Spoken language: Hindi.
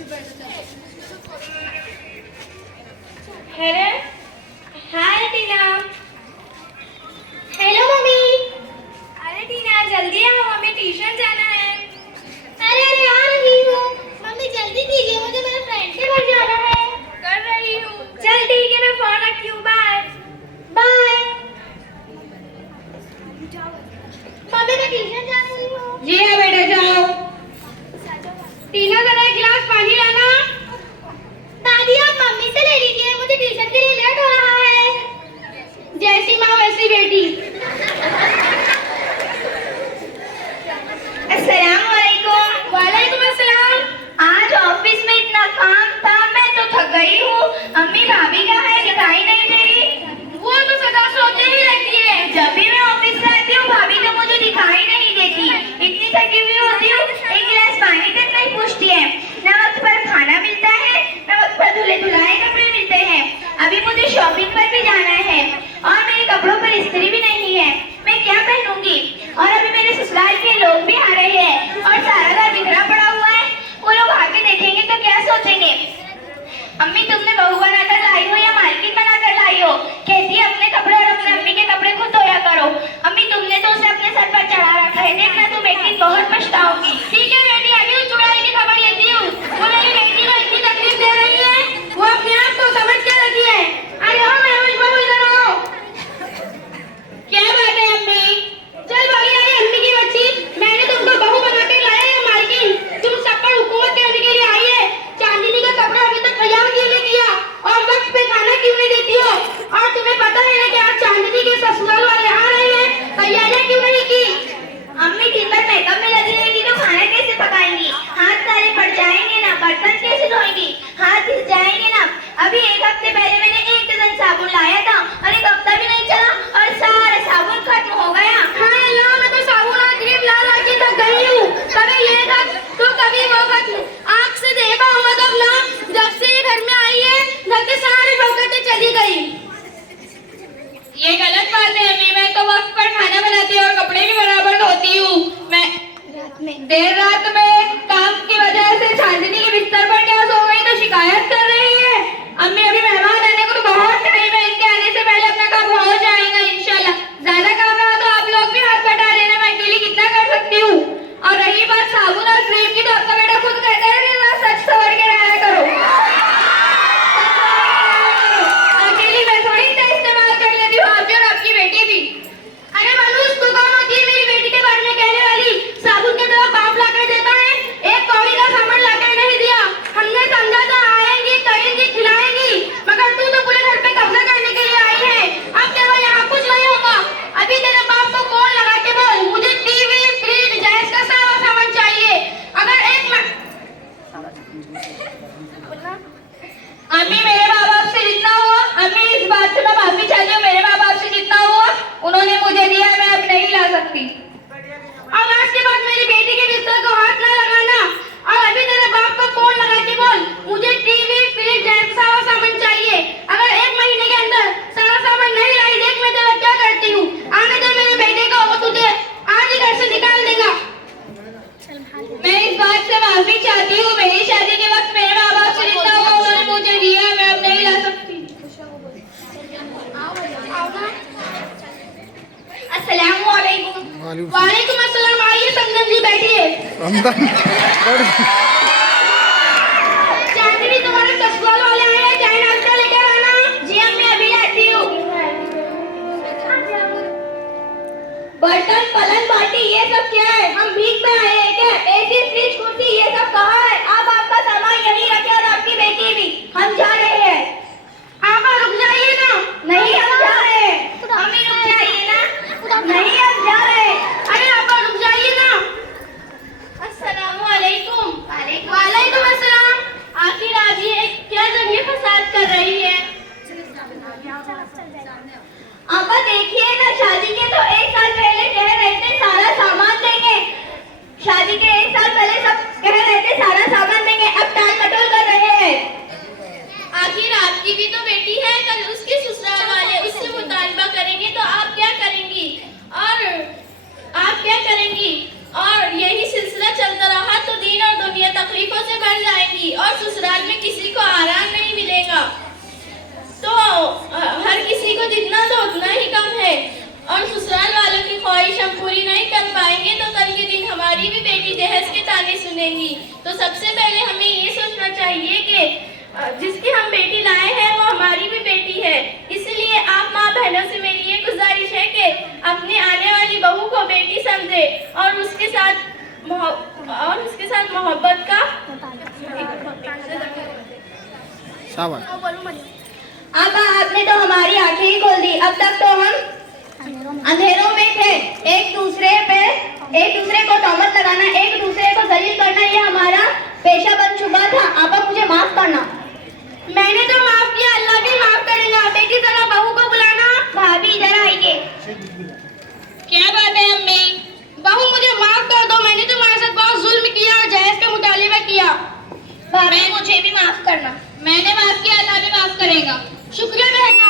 अरे हाय टीना। Hello mummy. अरे टीना जल्दी आओ, हमें ट्यूशन जाना है। अरे अरे आ रही हूँ। मम्मी जल्दी कीजिए, मुझे मेरे फ्रेंड के घर जाना है। कर रही हूँ। चल ठीक है, मैं फोन रखती हूँ। Bye bye. मम्मी मैं ट्यूशन जा रही हूँ। जी हाँ बेटा जाओ। टीना जरा एक गिलास पानी लाना। दादी आप मम्मी से ले लीजिए, मुझे ट्यूशन के लिए लेट हो रहा है। जैसी माँ वैसी बेटी। अस्सलाम वालेकुम। वालेकुम अस्सलाम। आज ऑफिस में इतना काम था, मैं तो थक गई हूँ। अम्मी भाभी कहाँ है, दिखाई नहीं दे रही। वो तो सदा सोते ही रहती है। जब भी मैं ऑफिस से आती हूँ भाभी तो मुझे दिखाई नहीं देती। इतनी थकी हुई होती हूँ, एक गिलास पानी तक नहीं पूछती है। ना वक्त पर खाना मिलता है, ना वक्त पर धुले धुलाए कपड़े मिलते हैं। अभी मुझे शॉपिंग पर भी जाना है और मेरे कपड़ों पर इस्त्री भी नहीं है। मैं क्या पहनूंगी? और अभी मेरे ससुराल के लोग भी आ रहे हैं और सारा घर बिखरा पड़ा हुआ है। वो लोग आके देखेंगे तो क्या सोचेंगे? अम्मी तुमने बहू बनाकर लाई हो या मालकिन बनाकर लाई हो? कहती है अपने कपड़े और अपने अम्मी के कपड़े खुद धोया करो। अम्मी तुमने तो उसे अपने सर पर चढ़ा रखा है, देखना तुम एक दिन बहुत पछताओगी। ठीक है बेटी, अभी उस चुड़ैल की खबर लेती हूँ। वो मेरी बेटी को इतनी तकलीफ दे रही है, वो अपने आप को समझ के रखी है। अरे हो महमूद बाबू इधर आओ। क्या बात है अम्मी? चल भागी आई अम्मी की बच्ची। मैंने तुमको बहू बना के लाया है मालकिन, तुम सब पर हुकूमत करने के लिए आई है। चांदनी का कपड़ा अभी तक तैयार क्यों नहीं किया और वक्त पे खाना क्यों नहीं देती हो? और तुम्हें पता है ना कि आज चांदनी के ससुराल वाले आ रहे हैं, तैयारियां क्यों नहीं की? अम्मी दिन भर मेकअप में लगी रहेंगी तो खाना कैसे पकाएंगी? हाथ सारे पड़ जाएंगे ना, बर्तन कैसे धोएंगी? हाथ घिस जाएंगे ना। अभी एक हफ्ते पहले मैंने 1 डजन साबुन लाया था और एक हफ्ता भी नहीं चला और सारा साबुन खत्म हो गया। हाँ यार, मैं तो साबुन और क्रीम ला ला के थक गई हूँ। कभी ये खत्म तो कभी वो खत्म। आँख से देखा हो मतलब ना, जब से ये घर में आई है घर के सारे बरकतें चली गई। ये गलत बात है अम्मी, मैं तो वक्त पर खाना बनाती हूँ और कपड़े भी बराबर धोती हूँ। मैं देर रात में काम की वजह से चांदनी के बिस्तर पर क्या सो गई तो शिकायत कर रही है। अम्मी अभी मेहमान आने को तो बहुत टाइम है, इनके आने से पहले अपना काम हो जाएगा इंशाल्लाह। ज्यादा काम रहा तो आप लोग भी हाथ बटा लेना, मैं अकेली कितना कर सकती हूँ। और रही बात साबुन और क्रीम की तो आपका बेटा खुद कहता है कि सच सवर के रहा करो। अकेली मैं थोड़ी इतना इस्तेमाल कर लेती हूँ, आप भी और आपकी बेटी भी। अरे मनुष तू कौन होती है मेरी बेटी के बारे में कहने वाली? साबुन के तरफ बाप लाकर देता है, एक कौड़ी का सामान लाकर नहीं दिया। हमने समझा था आएंगी करेंगी खिलाएंगी, मगर तू तो पूरे घर पे कब्जा करने के लिए आई है। अब तेरा यहाँ कुछ नहीं होगा। अभी तेरे बाप को कॉल लगा के बोल मुझे टीवी फ्रिज गैस का सारा सामान चाहिए। अगर अम्मी मेरे माँ बाप से जितना हुआ, अम्मी इस बात से मैं माफी चाहती हूँ, मेरे माँ बाप से जितना हुआ उन्होंने मुझे दिया, मैं अब नहीं ला सकती। अब आज के बाद मेरी बेटी के बिस्तर को हाथ न लगाना। और अभी तेरे बाप को फोन लगा के बोल मुझे टीवी फ्रिज गैस सारा सामान चाहिए। अगर 1 महीने के अंदर सारा सामान नहीं लाई, देख मैं तेरा क्या करती हूँ। आने दे मेरे बेटे को, वो तुझे आज ही घर से निकाल देगा। मैं इस बात से माफी चाहती हूँ, मेरी शादी के वक्त मेरे माँ बाप से जितना हुआ उन्होंने मुझे दिया, मैं अब नहीं ला सकती। अस्सलाम वालेकुम। वालेकुम अस्सलाम। आइए समझन जी बैठिए। चांदनी तुम्हारे ससुराल वाले आए हैं, चाय नाश्ता लेकर आना। जी अम्मी अभी आती हूँ। बर्तन पलंग बाटी ये सब क्या है? हम भीख में आए हैं क्या? एसी फ्रिज कुर्सी ये सब कहाँ है? आप आपका सामान यहीं रखे और आपकी बेटी भी। हम जा रहे हैं। आप रुक जाइए ना। नहीं हम जा रहे हैं। अम्मी रुक जाइए ना। नहीं हम जा रहे हैं। अरे आप रुक जाइए ना। अस्सलाम वालेकुम। वालेकुम अस्सलाम। आखिर आप ये क्या जंगे फसाद कर रही है? आपा देखिए ना, शादी के तो 1 साल पहले कह रहे थे सारा सामान देंगे। शादी के 1 साल पहले सब कह रहे थे सारा सामान देंगे, अब टाल मटोल कर रहे हैं। आखिर आपकी भी तो बेटी है, कल उसके ससुराल वाले उससे मुतालबा करेंगे तो आप क्या करेंगी? और यही सिलसिला चलता रहा तो दीन और दुनिया तकलीफों से भर जाएंगी और ससुराल में किसी को आराम नहीं मिलेगा। तो हर किसी को जितना तो उतना ही कम है, और ससुराल वालों की ख्वाहिश हम पूरी नहीं कर पाएंगे तो कल के दिन हमारी भी बेटी दहेज के ताने सुनेंगी। तो सबसे पहले हमें ये सोचना चाहिए कि जिसकी हम बेटी लाए हैं वो हमारी भी बेटी है। इसलिए आप माँ बहनों से मेरी ये गुजारिश है कि अपनी आने वाली बहू को बेटी समझे और उसके साथ मोहब्बत का अब आपने तो हमारी आंखें ही खोल दी। अब तक तो हम अंधेरों में थे। एक दूसरे को तोहमत लगाना, एक दूसरे को जलील करना, ये हमारा पेशा बन चुका था। आप मुझे माफ करना। मैंने तो माफ किया, अल्लाह भी माफ करेगा। बेटी जरा बहू को बुलाना। भाभी इधर आइए। क्या बात है अम्मी? बहू मुझे माफ कर दो, मैंने तुम्हारे साथ बहुत जुल्म किया और जहेज का मुतालिबा किया। भाभी मुझे भी माफ करना। मैंने माफ किया, अल्लाह भी माफ करेगा। शुक्रिया बहना।